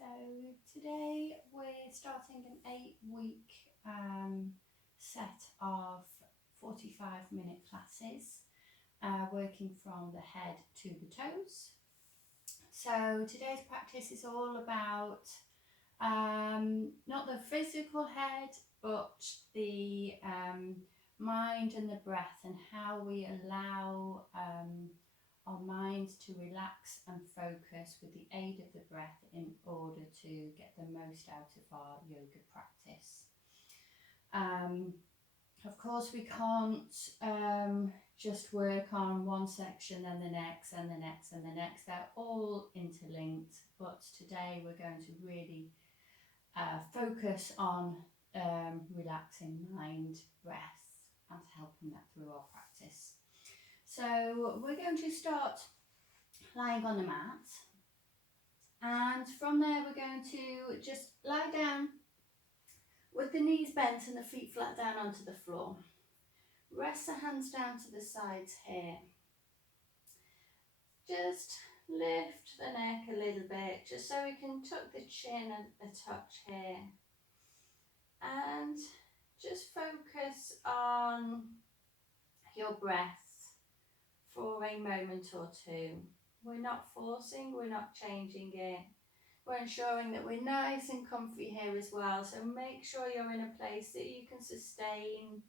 So today we're starting an 8-week set of 45-minute classes, working from the head to the toes. So today's practice is all about not the physical head, but the mind and the breath, and how we allow our minds to relax and focus with the aid of the breath in order to get the most out of our yoga practice. Of course, we can't just work on one section and the next and the next and the next. They're all interlinked, but today we're going to really focus on relaxing mind, breath, and helping that through our practice. So we're going to start lying on the mat, and from there we're going to just lie down with the knees bent and the feet flat down onto the floor. Rest the hands down to the sides here. Just lift the neck a little bit, just so we can tuck the chin a touch here. And just focus on your breath for a moment or two. We're not forcing, we're not changing it. We're ensuring that we're nice and comfy here as well. So make sure you're in a place that you can sustain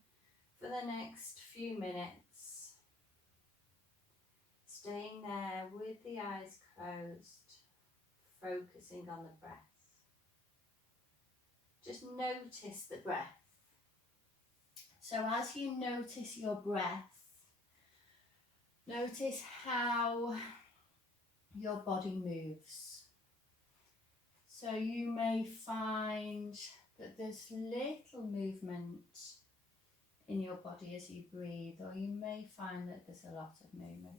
for the next few minutes. Staying there with the eyes closed, focusing on the breath. Just notice the breath. So as you notice your breath, notice how your body moves. So you may find that there's little movement in your body as you breathe, or you may find that there's a lot of movement.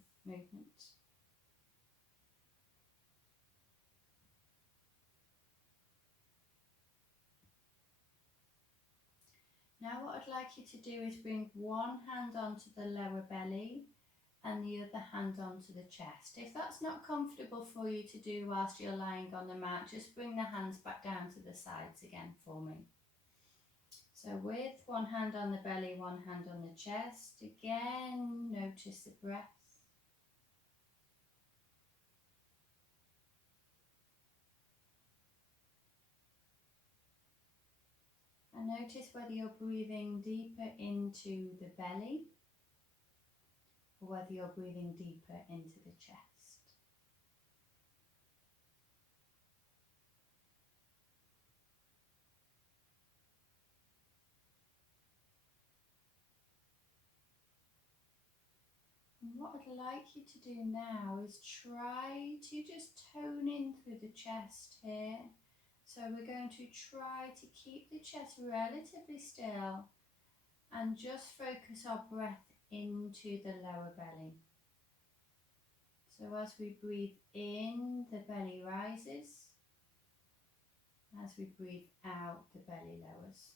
Now what I'd like you to do is bring one hand onto the lower belly and the other hand onto the chest. If that's not comfortable for you to do whilst you're lying on the mat, just bring the hands back down to the sides again for me. So with one hand on the belly, one hand on the chest, again notice the breath. And notice whether you're breathing deeper into the belly or whether you're breathing deeper into the chest. And what I'd like you to do now is try to just tone in through the chest here. So we're going to try to keep the chest relatively still and just focus our breath into the lower belly. So as we breathe in, the belly rises. As we breathe out, the belly lowers.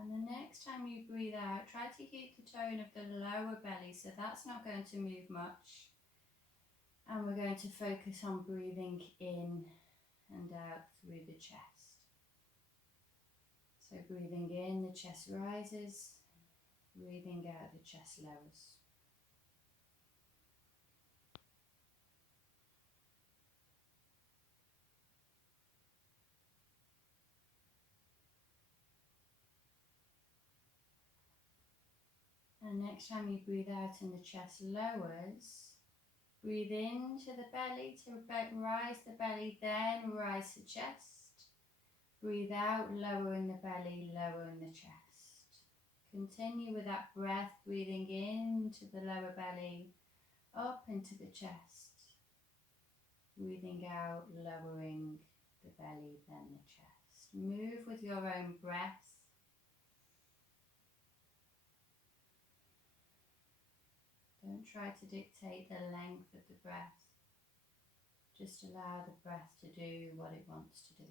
And the next time you breathe out, try to keep the tone of the lower belly, so that's not going to move much. And we're going to focus on breathing in and out through the chest. So breathing in, the chest rises. Breathing out, the chest lowers. And next time you breathe out and the chest lowers, breathe into the belly to rise the belly, then rise the chest. Breathe out, lowering the belly, lowering the chest. Continue with that breath, breathing into the lower belly, up into the chest. Breathing out, lowering the belly, then the chest. Move with your own breath. Don't try to dictate the length of the breath. Just allow the breath to do what it wants to do.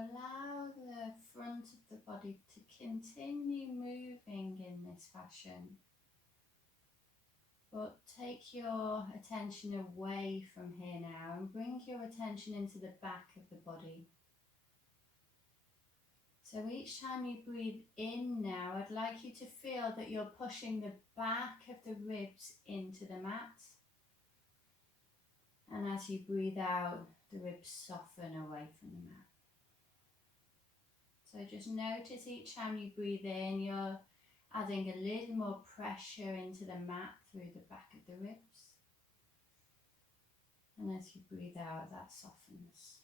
allow the front of the body to continue moving in this fashion. But take your attention away from here now and bring your attention into the back of the body. So each time you breathe in now, I'd like you to feel that you're pushing the back of the ribs into the mat. And as you breathe out, the ribs soften away from the mat. So just notice each time you breathe in, you're adding a little more pressure into the mat through the back of the ribs. And as you breathe out, that softens.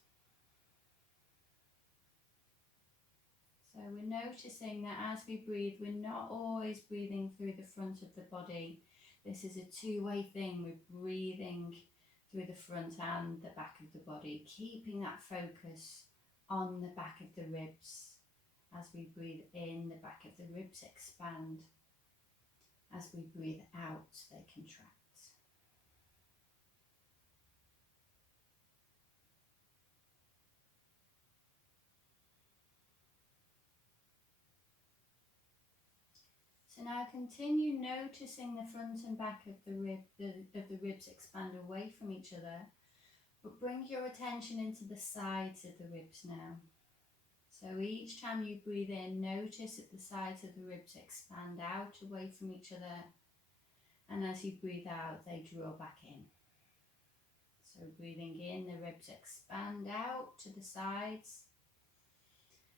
So we're noticing that as we breathe, we're not always breathing through the front of the body. This is a two-way thing. We're breathing through the front and the back of the body, keeping that focus on the back of the ribs. As we breathe in, the back of the ribs expand. As we breathe out, they contract. So now continue noticing the front and back of the ribs expand away from each other, but bring your attention into the sides of the ribs now. So each time you breathe in, notice that the sides of the ribs expand out away from each other, and as you breathe out, they draw back in. So breathing in, the ribs expand out to the sides,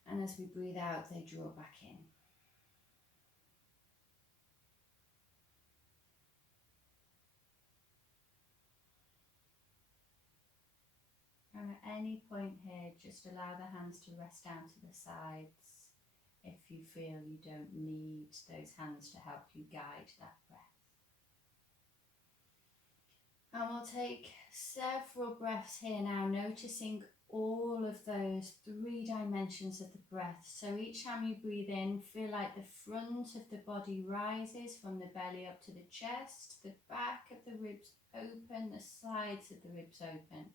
and as we breathe out, they draw back in. And at any point here, just allow the hands to rest down to the sides if you feel you don't need those hands to help you guide that breath. And we'll take several breaths here now, noticing all of those three dimensions of the breath. So each time you breathe in, feel like the front of the body rises from the belly up to the chest, the back of the ribs open, the sides of the ribs open.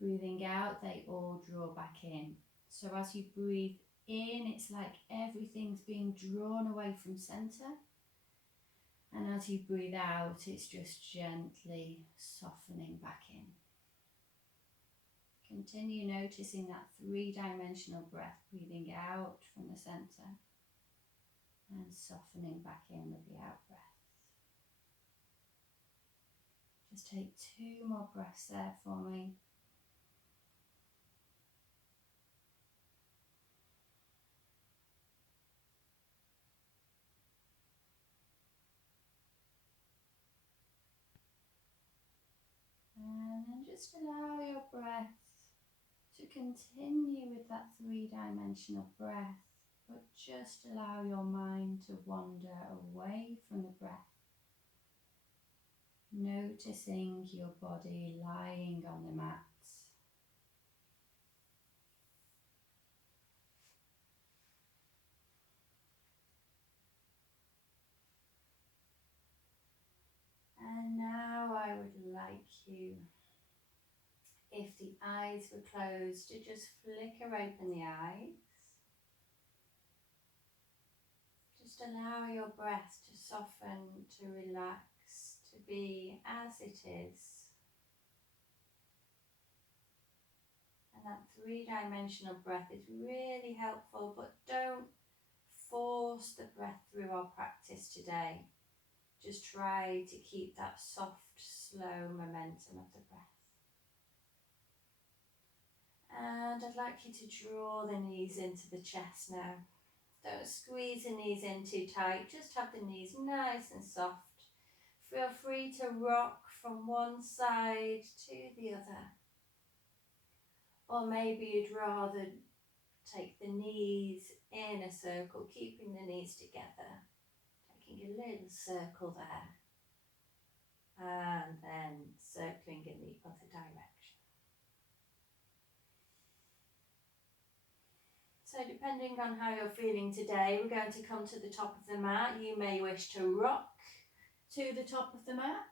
Breathing out, they all draw back in. So as you breathe in, it's like everything's being drawn away from center. And as you breathe out, it's just gently softening back in. Continue noticing that three-dimensional breath, breathing out from the center and softening back in with the out breath. Just take 2 more breaths there for me. And then just allow your breath to continue with that three-dimensional breath, but just allow your mind to wander away from the breath. Noticing your body lying on the mat. And now I would like you, if the eyes were closed, to just flicker open the eyes. Just allow your breath to soften, to relax, to be as it is. And that three-dimensional breath is really helpful, but don't force the breath through our practice today. Just try to keep that soft, slow momentum of the breath. And I'd like you to draw the knees into the chest now. Don't squeeze the knees in too tight, just have the knees nice and soft. Feel free to rock from one side to the other. Or maybe you'd rather take the knees in a circle, keeping the knees together. Taking a little circle there. And then circling in the other direction. So depending on how you're feeling today, we're going to come to the top of the mat. You may wish to rock to the top of the mat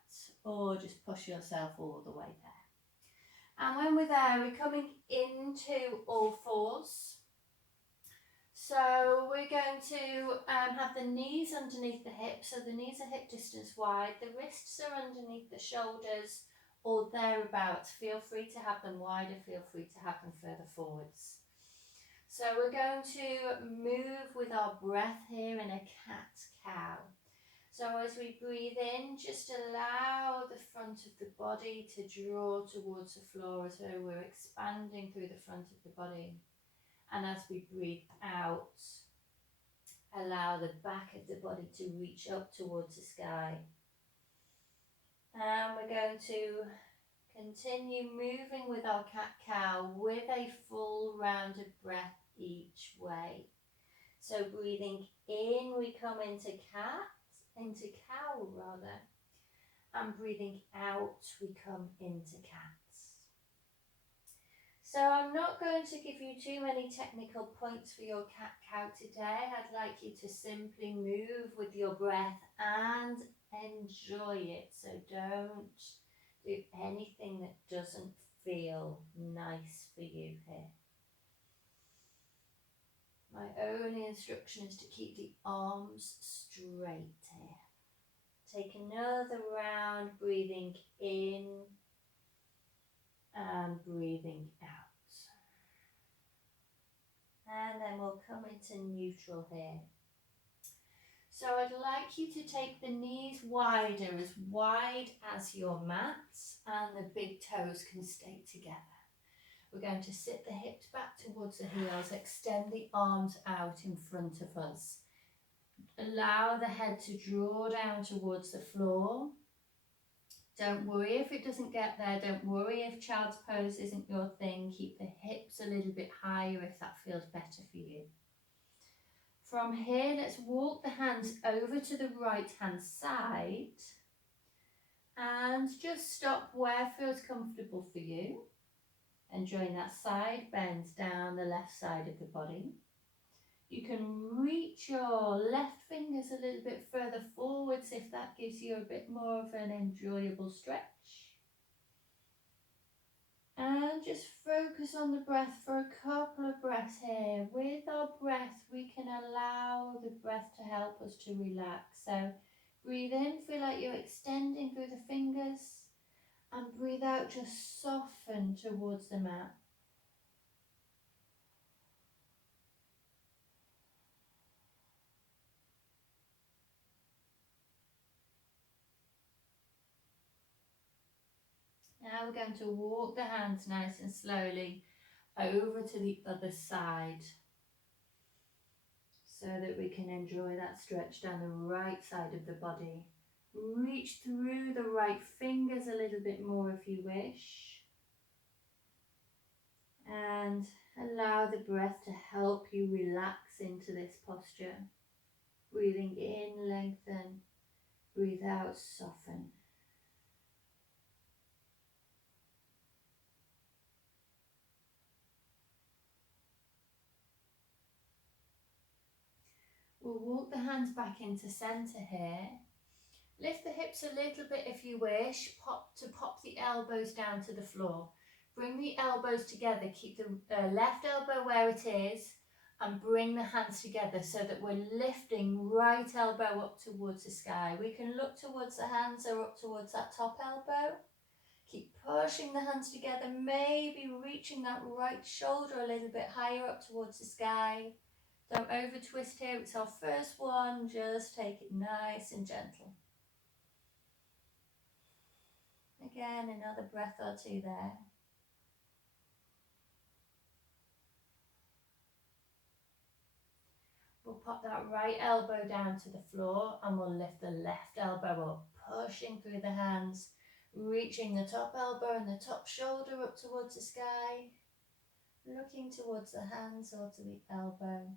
or just push yourself all the way there. And when we're there, we're coming into all fours. So we're going to have the knees underneath the hips, so the knees are hip distance wide, the wrists are underneath the shoulders or thereabouts. Feel free to have them wider, feel free to have them further forwards. So we're going to move with our breath here in a cat-cow. So as we breathe in, just allow the front of the body to draw towards the floor as though we're expanding through the front of the body. And as we breathe out, allow the back of the body to reach up towards the sky. And we're going to continue moving with our cat-cow with a full round of breath each way. So breathing in, we come into cow rather, and breathing out, we come into cats. So I'm not going to give you too many technical points for your cat-cow today. I'd like you to simply move with your breath and enjoy it. So don't do anything that doesn't feel nice for you here. My only instruction is to keep the arms straight here. Take another round, breathing in and breathing out. And then we'll come into neutral here. So I'd like you to take the knees wider, as wide as your mats, and the big toes can stay together. We're going to sit the hips back towards the heels, extend the arms out in front of us. Allow the head to draw down towards the floor. Don't worry if it doesn't get there. Don't worry if child's pose isn't your thing. Keep the hips a little bit higher if that feels better for you. From here, let's walk the hands over to the right hand side and just stop where feels comfortable for you. Enjoying that side bend down the left side of the body. You can reach your left fingers a little bit further forwards if that gives you a bit more of an enjoyable stretch. And just focus on the breath for a couple of breaths here. With our breath, we can allow the breath to help us to relax. So breathe in, feel like you're extending through the fingers, and breathe out, just soften towards the mat. Now we're going to walk the hands nice and slowly over to the other side so that we can enjoy that stretch down the right side of the body. Reach through the right fingers a little bit more if you wish. And allow the breath to help you relax into this posture. Breathing in, lengthen. Breathe out, soften. We'll walk the hands back into centre here. Lift the hips a little bit if you wish. Pop the elbows down to the floor. Bring the elbows together. Keep the left elbow where it is and bring the hands together so that we're lifting right elbow up towards the sky. We can look towards the hands or up towards that top elbow. Keep pushing the hands together, maybe reaching that right shoulder a little bit higher up towards the sky. Don't over twist here, it's our first one, just take it nice and gentle. Again, another breath or two there. We'll pop that right elbow down to the floor and we'll lift the left elbow up, pushing through the hands, reaching the top elbow and the top shoulder up towards the sky, looking towards the hands or to the elbow.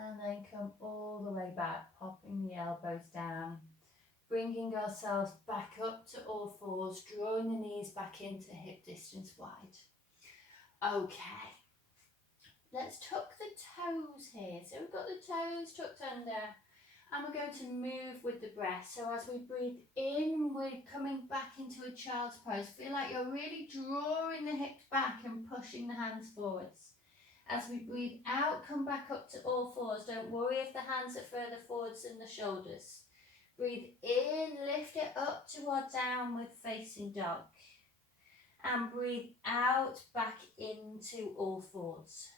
And then come all the way back, popping the elbows down, bringing ourselves back up to all fours, drawing the knees back into hip distance wide. Okay, Let's tuck the toes here. So we've got the toes tucked under, and we're going to move with the breath. So as we breathe in, we're coming back into a child's pose. Feel like you're really drawing the hips back and pushing the hands forwards. As we breathe out, come back up to all fours. Don't worry if the hands are further forwards than the shoulders. Breathe in, lift it up to our downward facing dog. And breathe out, back into all fours.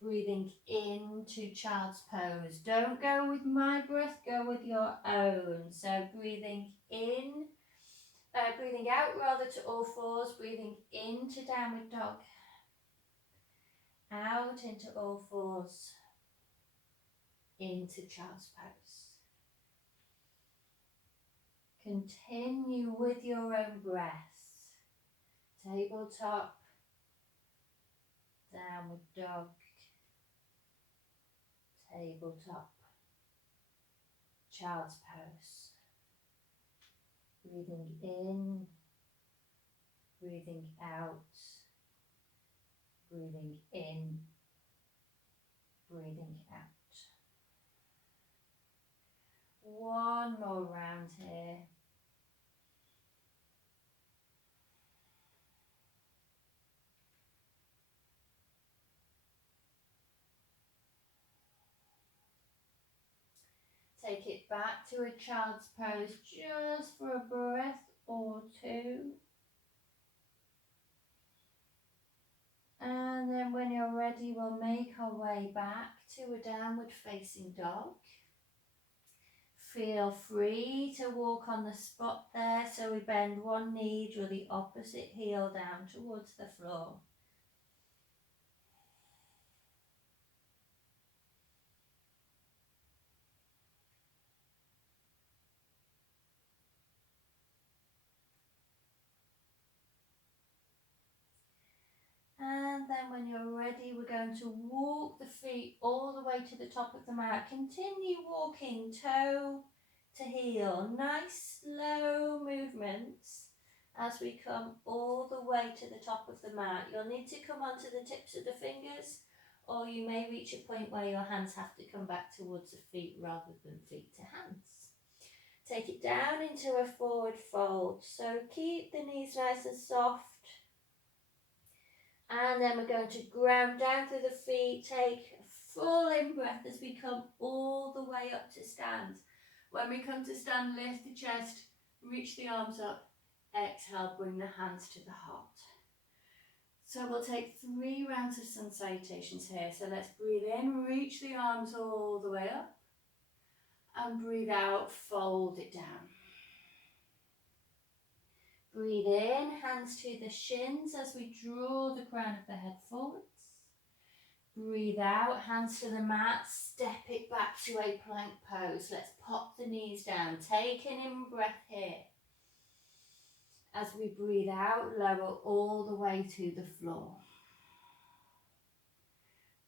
Breathing into child's pose. Don't go with my breath, go with your own. So breathing in, breathing out rather to all fours, breathing into downward dog. Out into all fours, into child's pose. Continue with your own breath. Tabletop, downward dog, tabletop, child's pose. Breathing in, breathing out, breathing in, breathing out. One more round here. Take it back to a child's pose just for a breath or two. And then when you're ready, we'll make our way back to a downward facing dog. Feel free to walk on the spot there, so we bend one knee, draw the opposite heel down towards the floor. And then when you're ready, we're going to walk the feet all the way to the top of the mat. Continue walking toe to heel. Nice slow movements as we come all the way to the top of the mat. You'll need to come onto the tips of the fingers, or you may reach a point where your hands have to come back towards the feet rather than feet to hands. Take it down into a forward fold. So keep the knees nice and soft. And then we're going to ground down through the feet. Take a full in-breath as we come all the way up to stand. When we come to stand, lift the chest, reach the arms up. Exhale, bring the hands to the heart. So we'll take 3 rounds of sun salutations here. So let's breathe in, reach the arms all the way up. And breathe out, fold it down. Breathe in, hands to the shins as we draw the crown of the head forwards. Breathe out, hands to the mat, step it back to a plank pose. Let's pop the knees down. Take an in-breath here. As we breathe out, lower all the way to the floor.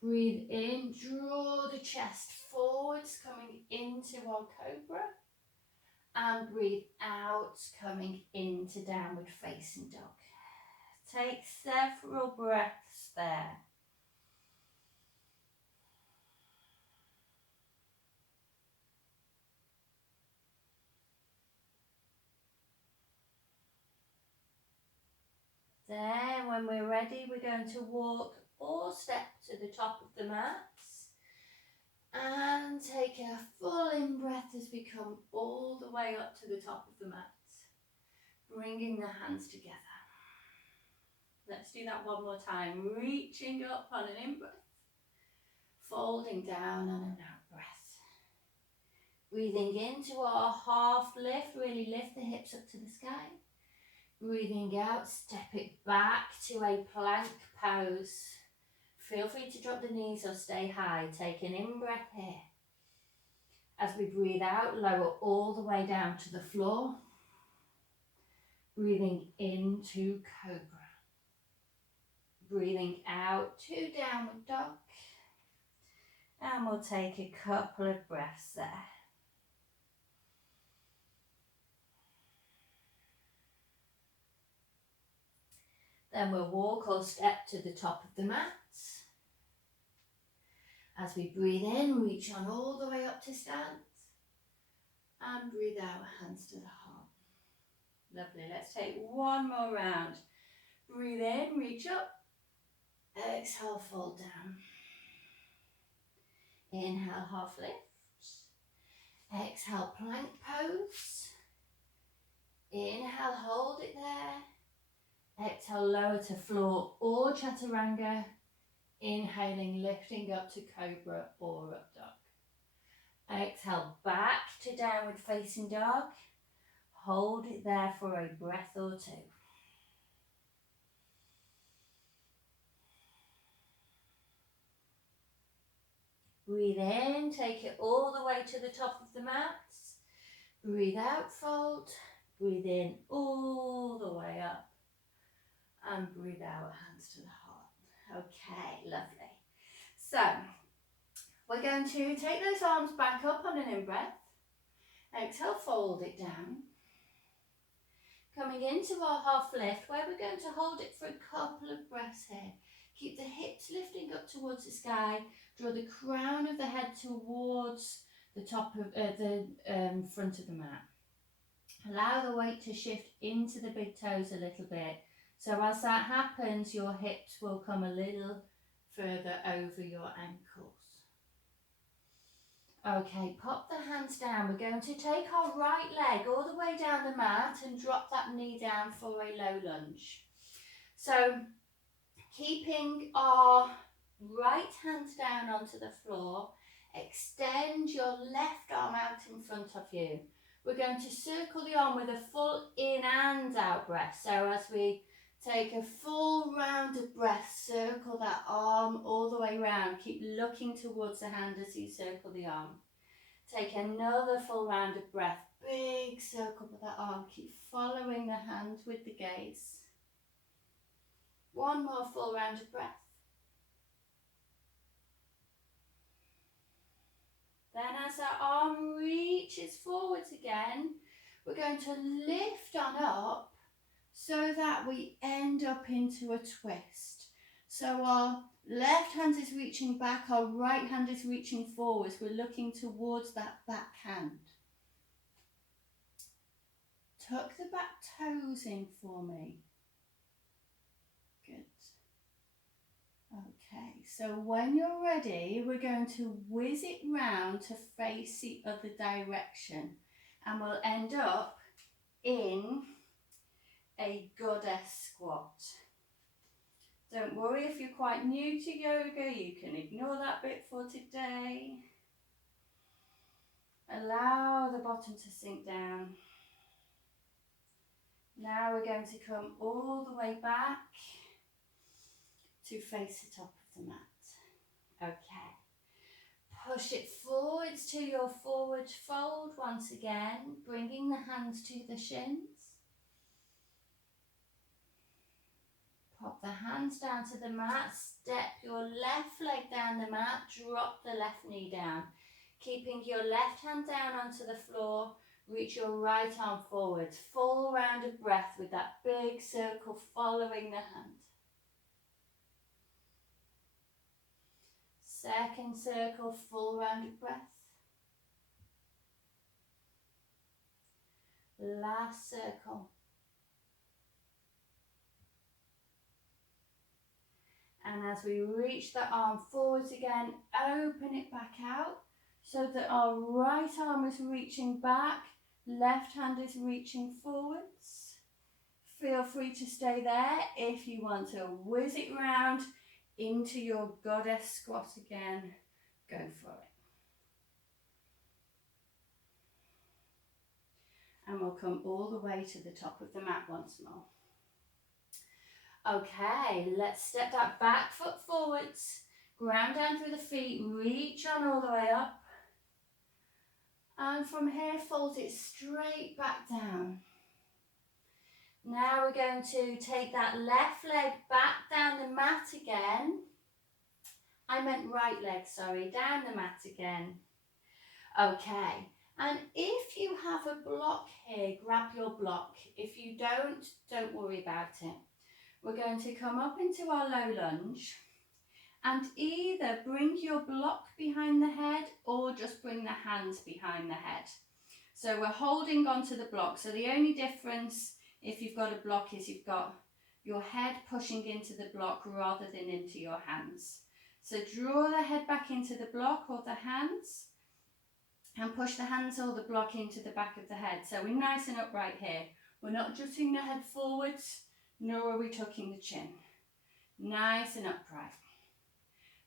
Breathe in, draw the chest forwards, coming into our cobra. And breathe out, coming into downward facing dog. Take several breaths there. Then when we're ready, we're going to walk or step to the top of the mats. And take a full in-breath as we come all the way up to the top of the mat. Bringing the hands together. Let's do that one more time. Reaching up on an in-breath. Folding down on an out-breath. Breathing into our half lift. Really lift the hips up to the sky. Breathing out, step it back to a plank pose. Feel free to drop the knees or stay high. Take an in-breath here. As we breathe out, lower all the way down to the floor. Breathing into cobra. Breathing out to downward dog. And we'll take a couple of breaths there. Then we'll walk or step to the top of the mat. As we breathe in, reach on all the way up to stance. And breathe out, hands to the heart. Lovely. Let's take one more round. Breathe in, reach up. Exhale, fold down. Inhale, half lift. Exhale, plank pose. Inhale, hold it there. Exhale, lower to floor or chaturanga. Inhaling, lifting up to cobra or up dog. Exhale, back to downward facing dog. Hold it there for a breath or two. Breathe in, take it all the way to the top of the mat. Breathe out, fold. Breathe in all the way up. And breathe out, hands to the heart. Okay, lovely. So, we're going to take those arms back up on an in-breath. Exhale, fold it down. Coming into our half lift, where we're going to hold it for a couple of breaths here. Keep the hips lifting up towards the sky. Draw the crown of the head towards the top of the front of the mat. Allow the weight to shift into the big toes a little bit. So as that happens, your hips will come a little further over your ankles. Okay, pop the hands down. We're going to take our right leg all the way down the mat and drop that knee down for a low lunge. So keeping our right hand down onto the floor, extend your left arm out in front of you. We're going to circle the arm with a full in and out breath. So as we take a full round of breath, circle that arm all the way round. Keep looking towards the hand as you circle the arm. Take another full round of breath. Big circle with that arm. Keep following the hand with the gaze. One more full round of breath. Then as our arm reaches forwards again, we're going to lift on up so that we end up into a twist. So our left hand is reaching back, our right hand is reaching forwards. We're looking towards that back hand. Tuck the back toes in for me. Good. Okay, so when you're ready, we're going to whiz it round to face the other direction. And we'll end up in a goddess squat. Don't worry if you're quite new to yoga, you can ignore that bit for today. Allow the bottom to sink down. Now we're going to come all the way back to face the top of the mat. Okay. Push it forwards to your forward fold once again, bringing the hands to the shins. Pop the hands down to the mat, step your left leg down the mat, drop the left knee down. Keeping your left hand down onto the floor, reach your right arm forwards. Full round of breath with that big circle following the hand. Second circle, full round of breath. Last circle. And as we reach the arm forwards again, open it back out so that our right arm is reaching back, left hand is reaching forwards. Feel free to stay there. If you want to whiz it round into your goddess squat again, go for it. And we'll come all the way to the top of the mat once more. Okay, let's step that back foot forwards, ground down through the feet, reach on all the way up. And from here, fold it straight back down. Now we're going to take that left leg back down the mat again. I meant right leg, sorry, down the mat again. Okay, and if you have a block here, grab your block. If you don't worry about it. We're going to come up into our low lunge And either bring your block behind the head or just bring the hands behind the head. So we're holding onto the block. So the only difference if you've got a block is you've got your head pushing into the block rather than into your hands. So draw the head back into the block or the hands and push the hands or the block into the back of the head. So we're nice and upright here. We're not jutting the head forwards, nor are we tucking the chin. Nice and upright.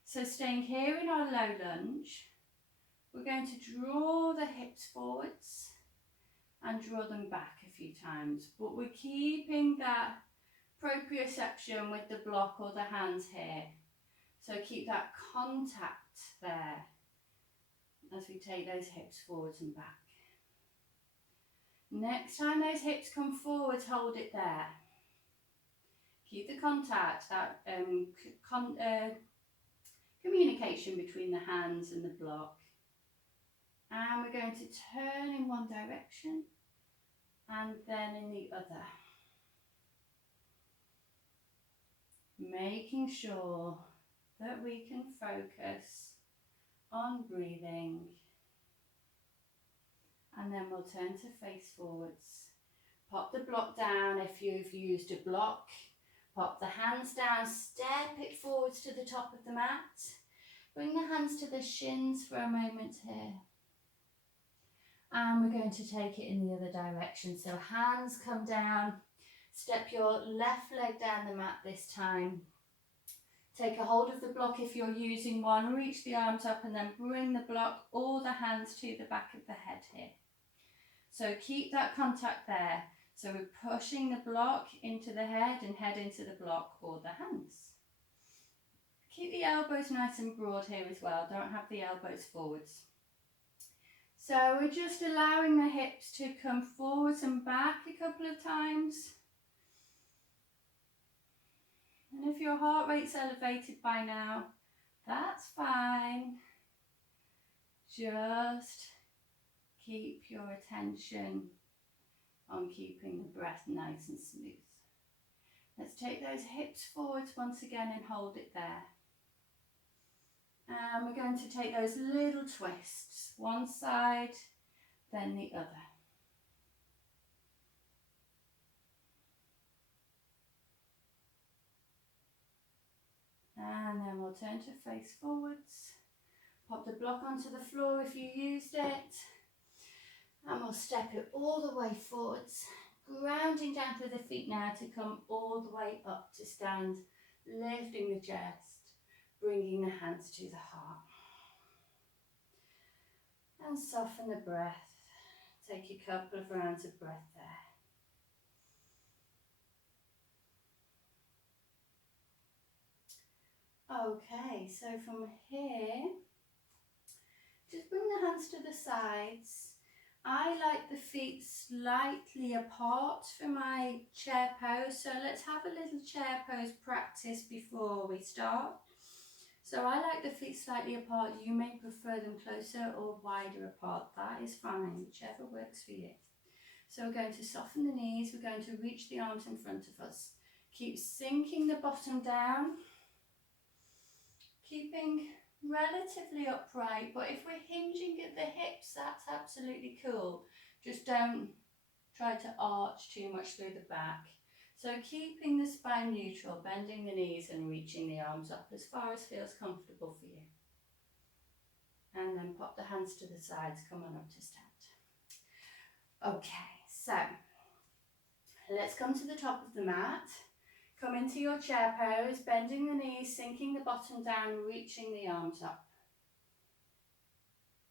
So staying here in our low lunge, we're going to draw the hips forwards and draw them back a few times, but we're keeping that proprioception with the block or the hands here. So keep that contact there as we take those hips forwards and back. Next time those hips come forwards, hold it there. Keep the contact, that communication between the hands and the block. And we're going to turn in one direction and then in the other. Making sure that we can focus on breathing. And then we'll turn to face forwards. Pop the block down if you've used a block. Pop the hands down, step it forwards to the top of the mat. Bring the hands to the shins for a moment here. And we're going to take it in the other direction. So hands come down, step your left leg down the mat this time. Take a hold of the block if you're using one, reach the arms up and then bring the block or the hands to the back of the head here. So keep that contact there. So we're pushing the block into the head and head into the block or the hands. Keep the elbows nice and broad here as well. Don't have the elbows forwards. So we're just allowing the hips to come forwards and back a couple of times. And if your heart rate's elevated by now, that's fine. Just keep your attention on keeping the breath nice and smooth. Let's take those hips forwards once again and hold it there. And we're going to take those little twists, one side, then the other. And then we'll turn to face forwards. Pop the block onto the floor if you used it. And we'll step it all the way forwards, grounding down through the feet now to come all the way up to stand, lifting the chest, bringing the hands to the heart. And soften the breath. Take a couple of rounds of breath there. Okay, so from here, just bring the hands to the sides. I like the feet slightly apart for my chair pose, so let's have a little chair pose practice before we start. So I like the feet slightly apart. You may prefer them closer or wider apart. That is fine, whichever works for you. So we're going to soften the knees. We're going to reach the arms in front of us. Keep sinking the bottom down. Keeping relatively upright, but if we're hinging at the hips, that's absolutely cool. Just don't try to arch too much through the back. So keeping the spine neutral, bending the knees and reaching the arms up as far as feels comfortable for you. And then pop the hands to the sides, come on up to stand. Okay, so let's come to the top of the mat. Come into your chair pose, bending the knees, sinking the bottom down, reaching the arms up.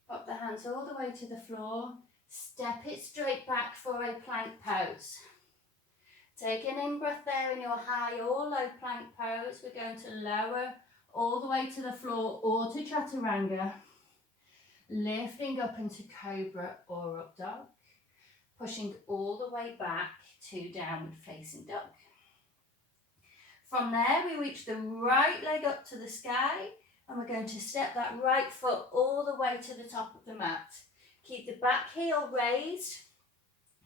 Pop the hands all the way to the floor. Step it straight back for a plank pose. Take an in-breath there in your high or low plank pose. We're going to lower all the way to the floor or to chaturanga. Lifting up into cobra or up dog. Pushing all the way back to downward facing dog. From there, we reach the right leg up to the sky and we're going to step that right foot all the way to the top of the mat. Keep the back heel raised.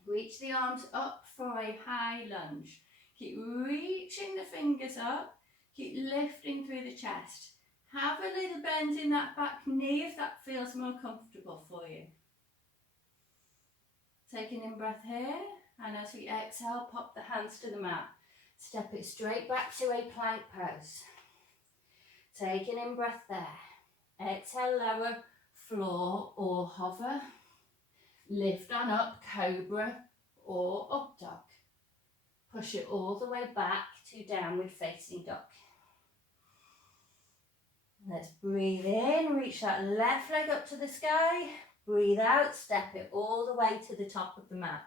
Reach the arms up for a high lunge. Keep reaching the fingers up. Keep lifting through the chest. Have a little bend in that back knee if that feels more comfortable for you. Take an in-breath here, and as we exhale, pop the hands to the mat. Step it straight back to a plank pose. Take an in-breath there. Exhale, lower, floor or hover. Lift on up, cobra or up dog. Push it all the way back to downward facing dog. Let's breathe in, reach that left leg up to the sky. Breathe out, step it all the way to the top of the mat.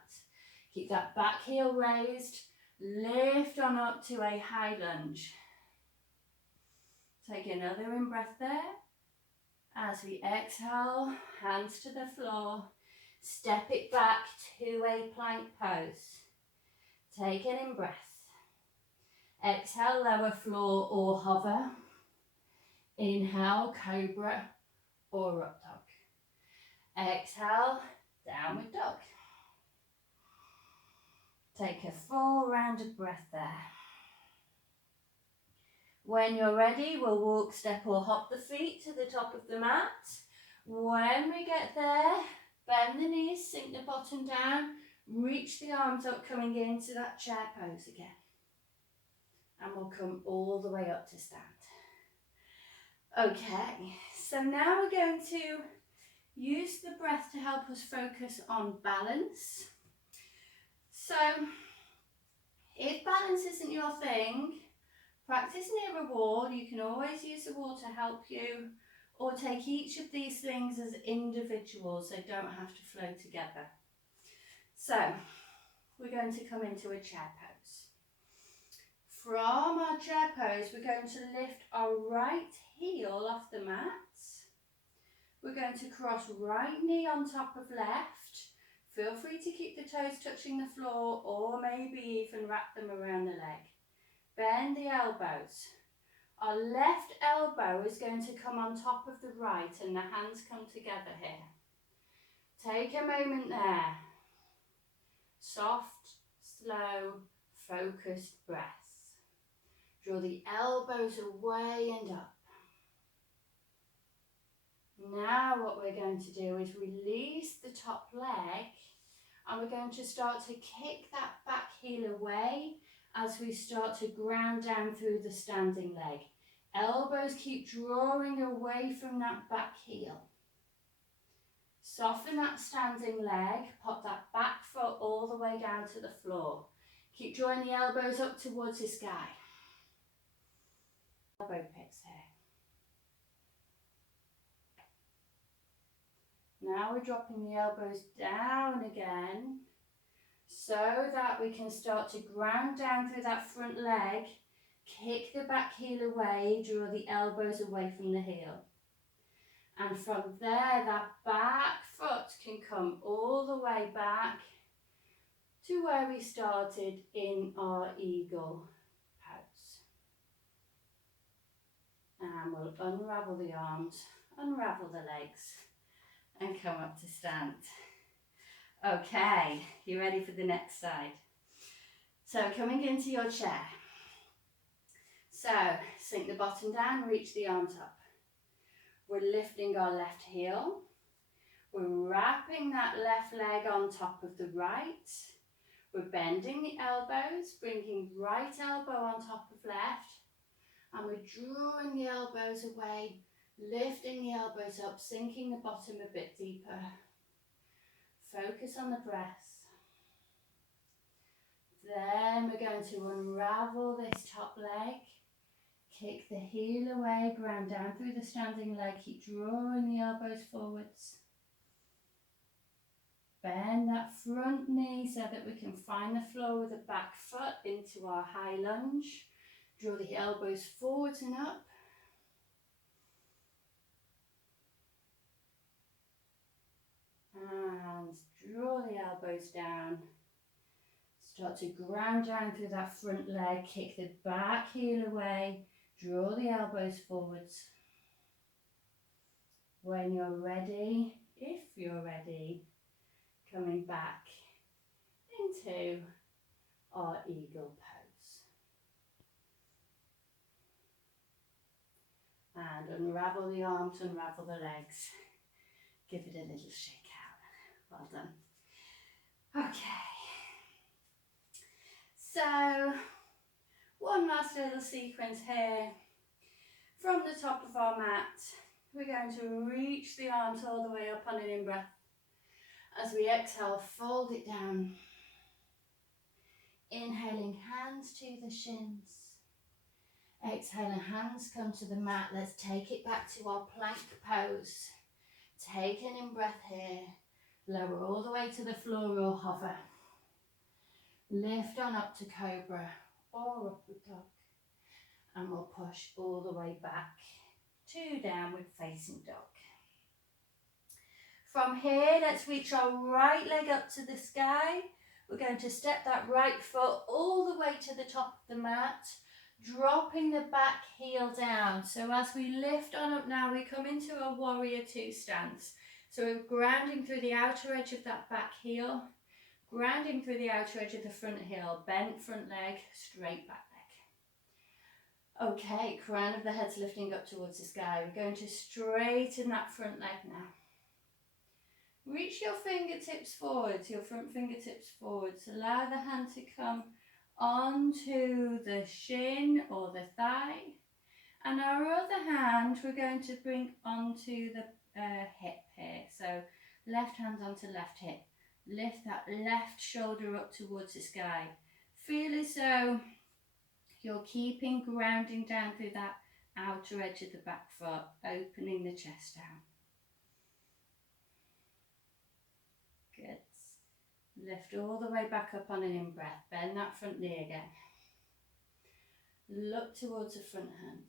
Keep that back heel raised. Lift on up to a high lunge. Take another in-breath there. As we exhale, hands to the floor. Step it back to a plank pose. Take an in-breath. Exhale, lower, floor or hover. Inhale, cobra or up dog. Exhale, downward dog. Take a full round of breath there. When you're ready, we'll walk, step or hop the feet to the top of the mat. When we get there, bend the knees, sink the bottom down, reach the arms up, coming into that chair pose again. And we'll come all the way up to stand. Okay, so now we're going to use the breath to help us focus on balance. So, if balance isn't your thing, practice near a wall. You can always use the wall to help you, or take each of these things as individuals. They don't have to flow together. So, we're going to come into a chair pose. From our chair pose, we're going to lift our right heel off the mat. We're going to cross right knee on top of left. Feel free to keep the toes touching the floor, or maybe even wrap them around the leg. Bend the elbows. Our left elbow is going to come on top of the right and the hands come together here. Take a moment there. Soft, slow, focused breath. Draw the elbows away and up. Now what we're going to do is release the top leg, and we're going to start to kick that back heel away as we start to ground down through the standing leg. Elbows keep drawing away from that back heel. Soften that standing leg, pop that back foot all the way down to the floor. Keep drawing the elbows up towards the sky. Elbow picks here. Now we're dropping the elbows down again, so that we can start to ground down through that front leg, kick the back heel away, draw the elbows away from the heel. And from there, that back foot can come all the way back to where we started in our eagle pose. And we'll unravel the arms, unravel the legs, and come up to stand. Okay, you ready for the next side? So coming into your chair. So sink the bottom down, reach the arms up. We're lifting our left heel. We're wrapping that left leg on top of the right. We're bending the elbows, bringing right elbow on top of left. And we're drawing the elbows away, lifting the elbows up, sinking the bottom a bit deeper. Focus on the breath. Then we're going to unravel this top leg. Kick the heel away, ground down through the standing leg. Keep drawing the elbows forwards. Bend that front knee so that we can find the floor with the back foot into our high lunge. Draw the elbows forwards and up. And draw the elbows down. Start to ground down through that front leg. Kick the back heel away. Draw the elbows forwards. When you're ready, if you're ready, coming back into our eagle And unravel the arms, unravel the legs. Give it a little shake out. Well done. Okay. So, one last little sequence here. From the top of our mat, we're going to reach the arms all the way up on an in-breath. As we exhale, fold it down. Inhaling, hands to the shins. Exhaling, hands come to the mat. Let's take it back to our plank pose. Take an in-breath here. Lower all the way to the floor or hover. Lift on up to cobra or upward dog. And we'll push all the way back to downward facing dog. From here, let's reach our right leg up to the sky. We're going to step that right foot all the way to the top of the mat, dropping the back heel down. So as we lift on up now, we come into a warrior two stance. So we're grounding through the outer edge of that back heel, grounding through the outer edge of the front heel, bent front leg, straight back leg. Okay, crown of the head's lifting up towards the sky. We're going to straighten that front leg now. Reach your fingertips forwards, your front fingertips forwards. Allow the hand to come onto the shin or the thigh. And our other hand we're going to bring onto the hip here. So left hand onto left hip. Lift that left shoulder up towards the sky. Feel as though you're keeping grounding down through that outer edge of the back foot, opening the chest down. Good. Lift all the way back up on an in-breath. Bend that front knee again. Look towards the front hand.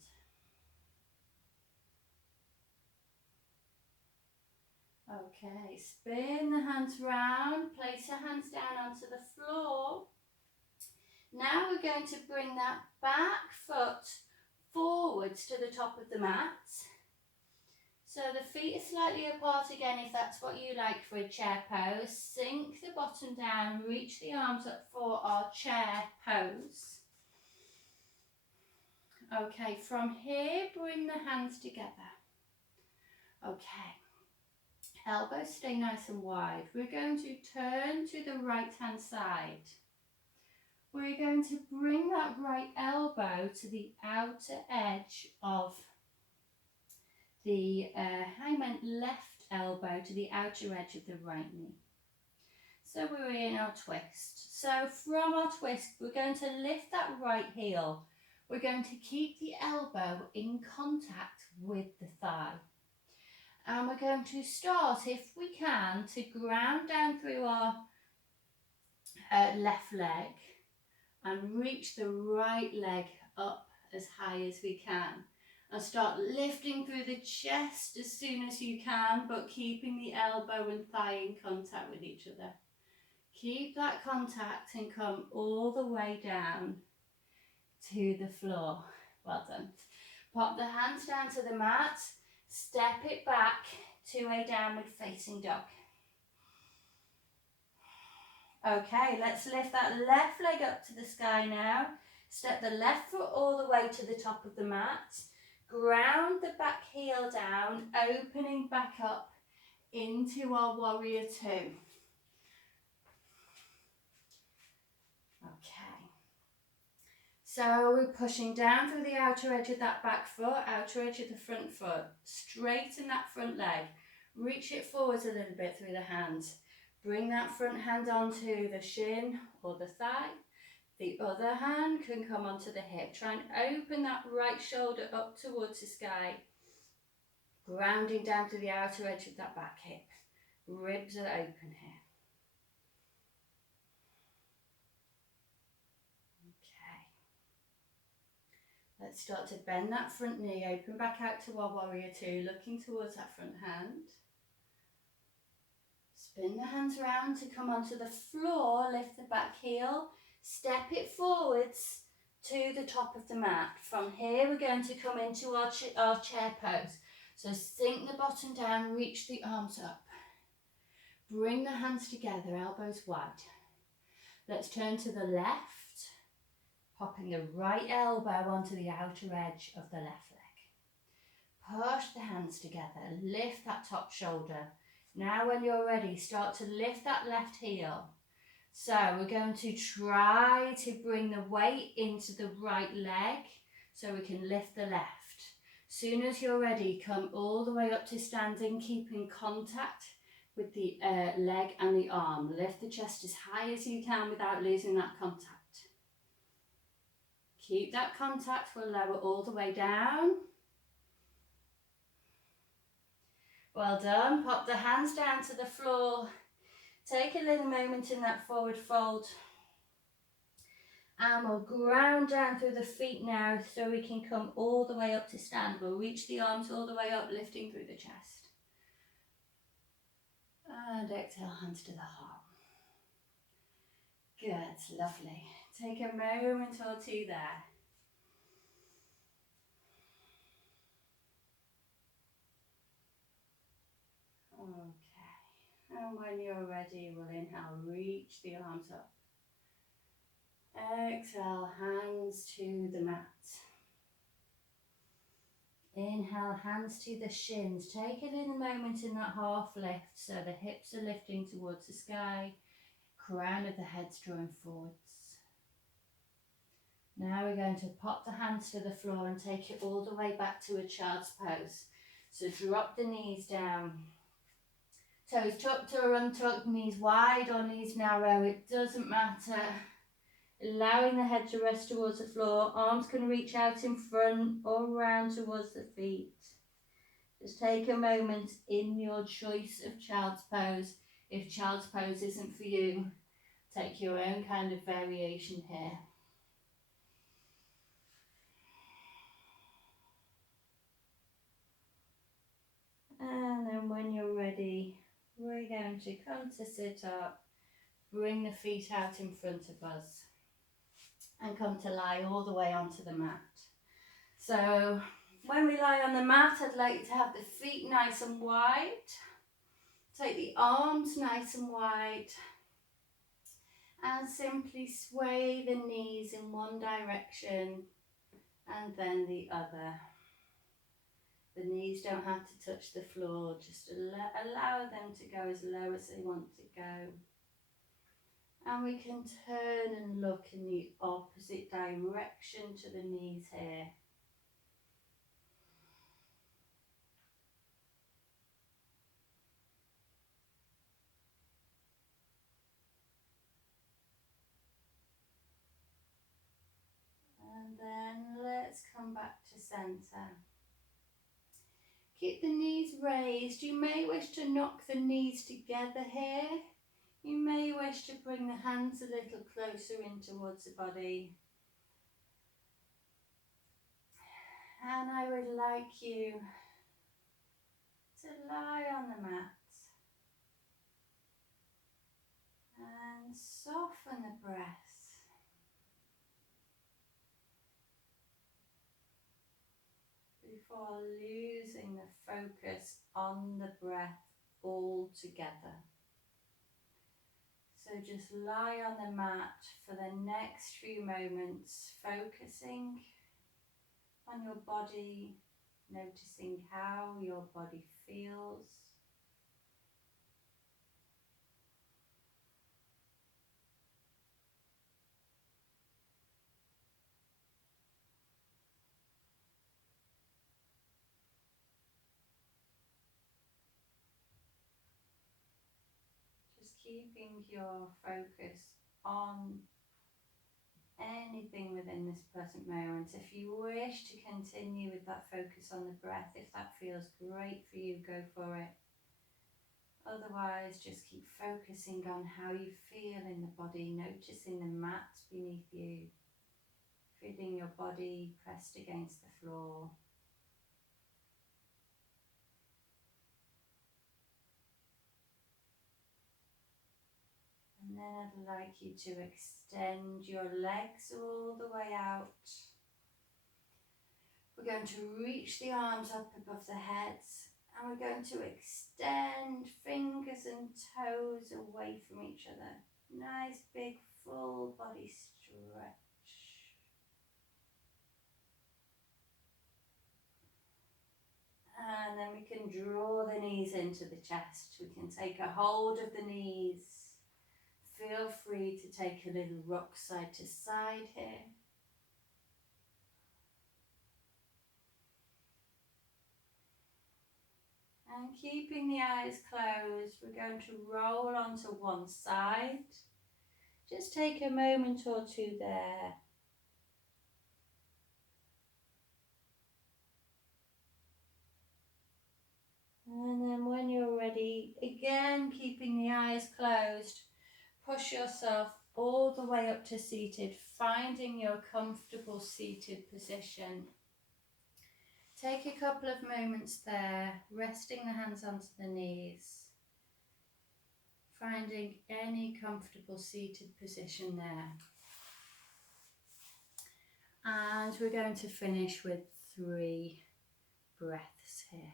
Okay, spin the hands round. Place your hands down onto the floor. Now we're going to bring that back foot forwards to the top of the mat. So the feet are slightly apart again if that's what you like for a chair pose. Sink the bottom down, reach the arms up for our chair pose. Okay, from here, bring the hands together. Okay, elbows stay nice and wide. We're going to turn to the right hand side. We're going to bring that right elbow to the outer edge of the, I meant left elbow to the outer edge of the right knee. So we're in our twist. So from our twist, we're going to lift that right heel. We're going to keep the elbow in contact with the thigh. And we're going to start, if we can, to ground down through our left leg and reach the right leg up as high as we can. And start lifting through the chest as soon as you can, but keeping the elbow and thigh in contact with each other. Keep that contact and come all the way down to the floor. Well done. Pop the hands down to the mat, step it back to a downward facing dog. Okay, let's lift that left leg up to the sky now. Step the left foot all the way to the top of the mat. Ground the back heel down, opening back up into our warrior two. Okay. So we're pushing down through the outer edge of that back foot, outer edge of the front foot. Straighten that front leg. Reach it forwards a little bit through the hands. Bring that front hand onto the shin or the thigh. The other hand can come onto the hip. Try and open that right shoulder up towards the sky. Grounding down to the outer edge of that back hip. Ribs are open here. Okay. Let's start to bend that front knee. Open back out to our warrior two, looking towards that front hand. Spin the hands round to come onto the floor. Lift the back heel. Step it forwards to the top of the mat. From here we're going to come into our chair pose. So sink the bottom down, reach the arms up. Bring the hands together, elbows wide. Let's turn to the left, popping the right elbow onto the outer edge of the left leg. Push the hands together, lift that top shoulder. Now when you're ready, start to lift that left heel. So we're going to try to bring the weight into the right leg so we can lift the left. Soon as you're ready, come all the way up to standing, keeping contact with the leg and the arm. Lift the chest as high as you can without losing that contact. Keep that contact, we'll lower all the way down. Well done. Pop the hands down to the floor. Take a little moment in that forward fold. And we'll ground down through the feet now so we can come all the way up to stand. We'll reach the arms all the way up, lifting through the chest. And exhale, hands to the heart. Good, lovely. Take a moment or two there. Okay, and when you're ready, we'll inhale, reach the arms up. Exhale, hands to the mat. Inhale, hands to the shins. Take a little moment in that half lift so the hips are lifting towards the sky, crown of the head's drawing forwards. Now we're going to pop the hands to the floor and take it all the way back to a child's pose. So drop the knees down. Toes tucked or untucked, knees wide or knees narrow, it doesn't matter. Allowing the head to rest towards the floor, arms can reach out in front or round towards the feet. Just take a moment in your choice of child's pose. If child's pose isn't for you, take your own kind of variation here. And then when you're ready, we're going to come to sit up, bring the feet out in front of us, and come to lie all the way onto the mat. So when we lie on the mat, I'd like you to have the feet nice and wide. Take the arms nice and wide. And simply sway the knees in one direction and then the other. The knees don't have to touch the floor, just allow them to go as low as they want to go. And we can turn and look in the opposite direction to the knees here. And then let's come back to centre. Keep the knees raised. You may wish to knock the knees together here. You may wish to bring the hands a little closer in towards the body. And I would like you to lie on the mat and soften the breath. Before losing the focus on the breath altogether. So just lie on the mat for the next few moments, focusing on your body, noticing how your body feels. Keeping your focus on anything within this present moment. If you wish to continue with that focus on the breath, if that feels great for you, go for it. Otherwise, just keep focusing on how you feel in the body, noticing the mat beneath you, feeling your body pressed against the floor. And then I'd like you to extend your legs all the way out. We're going to reach the arms up above the heads and we're going to extend fingers and toes away from each other. Nice big full body stretch. And then we can draw the knees into the chest. We can take a hold of the knees. Feel free to take a little rock side to side here. And keeping the eyes closed, we're going to roll onto one side. Just take a moment or two there. And then when you're ready, again keeping the eyes closed, push yourself all the way up to seated, finding your comfortable seated position. Take a couple of moments there, resting the hands onto the knees, finding any comfortable seated position there. And we're going to finish with 3 breaths here.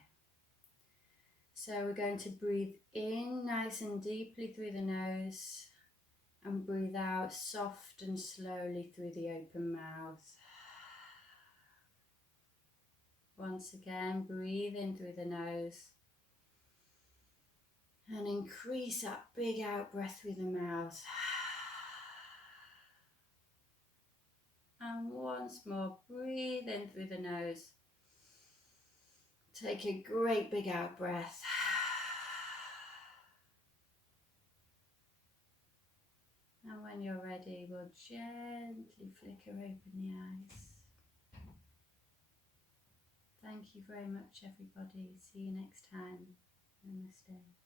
So we're going to breathe in nice and deeply through the nose and breathe out soft and slowly through the open mouth. Once again, breathe in through the nose and increase that big out breath through the mouth. And once more, breathe in through the nose. Take a great big out breath. And when you're ready, we'll gently flicker open the eyes. Thank you very much, everybody. See you next time. Namaste.